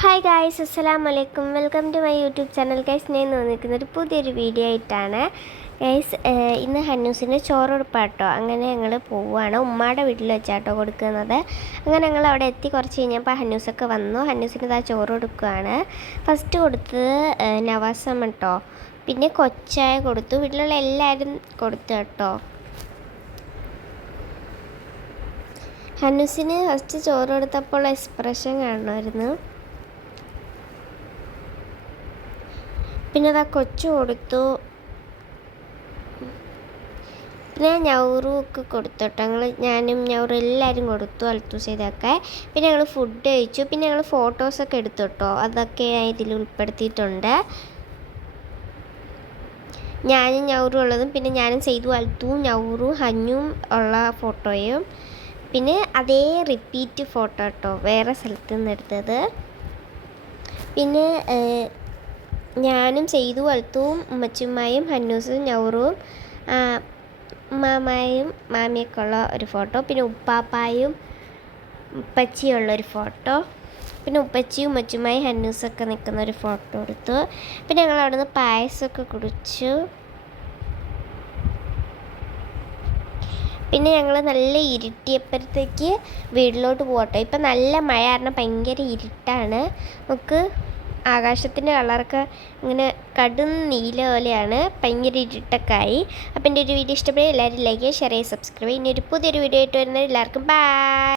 Hi guys അസ്സലാം വലൈക്കും welcome to my YouTube channel guys ഞാൻ വന്നിരിക്കുന്ന ഒരു പുതിയൊരു വീഡിയോ ആയിട്ടാണ്. ഗൈസ് ഇന്ന് ഹന്നൂസിന്റെ ചോറുടുപ്പാട്ടോ അങ്ങനെ ഞങ്ങൾ പോവുകയാണ് ഉമ്മയുടെ വീട്ടിൽ വെച്ചാട്ടോ കൊടുക്കുന്നത്. അങ്ങനെ ഞങ്ങൾ അവിടെ എത്തി കുറച്ച് കഴിഞ്ഞപ്പോൾ ഹന്നൂസൊക്കെ വന്നു. ഹന്നൂസിന് ഇതാ ചോറ് കൊടുക്കുകയാണ് ഫസ്റ്റ് കൊടുത്തത് നവാസം കേട്ടോ പിന്നെ കൊച്ചായ കൊടുത്തു. വീട്ടിലുള്ള എല്ലാവരും കൊടുത്തു കേട്ടോ. ഹന്നൂസിന് ഫസ്റ്റ് ചോറ് കൊടുത്തപ്പോൾ എക്സ്പ്രഷൻ കാണുമായിരുന്നു പിന്നെ അതാ കൊച്ചു കൊടുത്തു. പിന്നെ ഞൗറും ഒക്കെ കൊടുത്തു കേട്ടോ ഞങ്ങൾ ഞാനും ഞൗറും എല്ലാവരും കൊടുത്തു അൽത്തൂസ് ഇതൊക്കെ പിന്നെ ഞങ്ങൾ ഫുഡ് കഴിച്ചു. പിന്നെ ഞങ്ങൾ ഫോട്ടോസൊക്കെ എടുത്തു കേട്ടോ അതൊക്കെ ഞാൻ ഇതിൽ ഉൾപ്പെടുത്തിയിട്ടുണ്ട്. ഞാനും ഞൗറും ഉള്ളതും പിന്നെ ഞാനും ചെയ്തു അൽത്തുവും ഞൗറും ഹഞ്ഞും ഉള്ള ഫോട്ടോയും. പിന്നെ അതേ റിപ്പീറ്റ് ഫോട്ടോ കേട്ടോ വേറെ സ്ഥലത്ത് നിന്ന് എടുത്തത്. പിന്നെ ഞാനും ചെയ്തു അൽത്തുവും ഉമ്മച്ചുമ്മായും ഹന്നൂസും നൗറും ഉമ്മാമായും മാമായും മാമിയൊക്കെ ഉള്ള ഒരു ഫോട്ടോ പിന്നെ ഉപ്പാപ്പായും ഉപ്പച്ചിയുള്ള ഒരു ഫോട്ടോ പിന്നെ ഉപ്പച്ചിയും ഉമ്മച്ചുമ്മായും ഹന്നൂസൊക്കെ നിൽക്കുന്ന ഒരു ഫോട്ടോ എടുത്തു. പിന്നെ ഞങ്ങൾ അവിടെ നിന്ന് പായസമൊക്കെ കുടിച്ചു. പിന്നെ ഞങ്ങൾ നല്ല ഇരുട്ടിയപ്പോഴത്തേക്ക് വീട്ടിലോട്ട് പോകട്ടെ. ഇപ്പം നല്ല മഴ കാരണം ഭയങ്കര ഇരുട്ടാണ്. നമുക്ക് ആകാശത്തിന്റെ കളറൊക്കെ ഇങ്ങനെ കടും നീല പോലെയാണ് ഭയങ്കര ഇരുട്ടൊക്കെ ആയി എന്റെ ഒരു വീഡിയോ ഇഷ്ടപ്പെടുക എല്ലാവരും ലൈക്ക് ചെയ്യുക ഷെയർ ചെയ്യുക സബ്സ്ക്രൈബ് ചെയ്യുക. ഇനി ഒരു പുതിയൊരു വീഡിയോ ആയിട്ട് വരുന്നത് എല്ലാവർക്കും ബൈ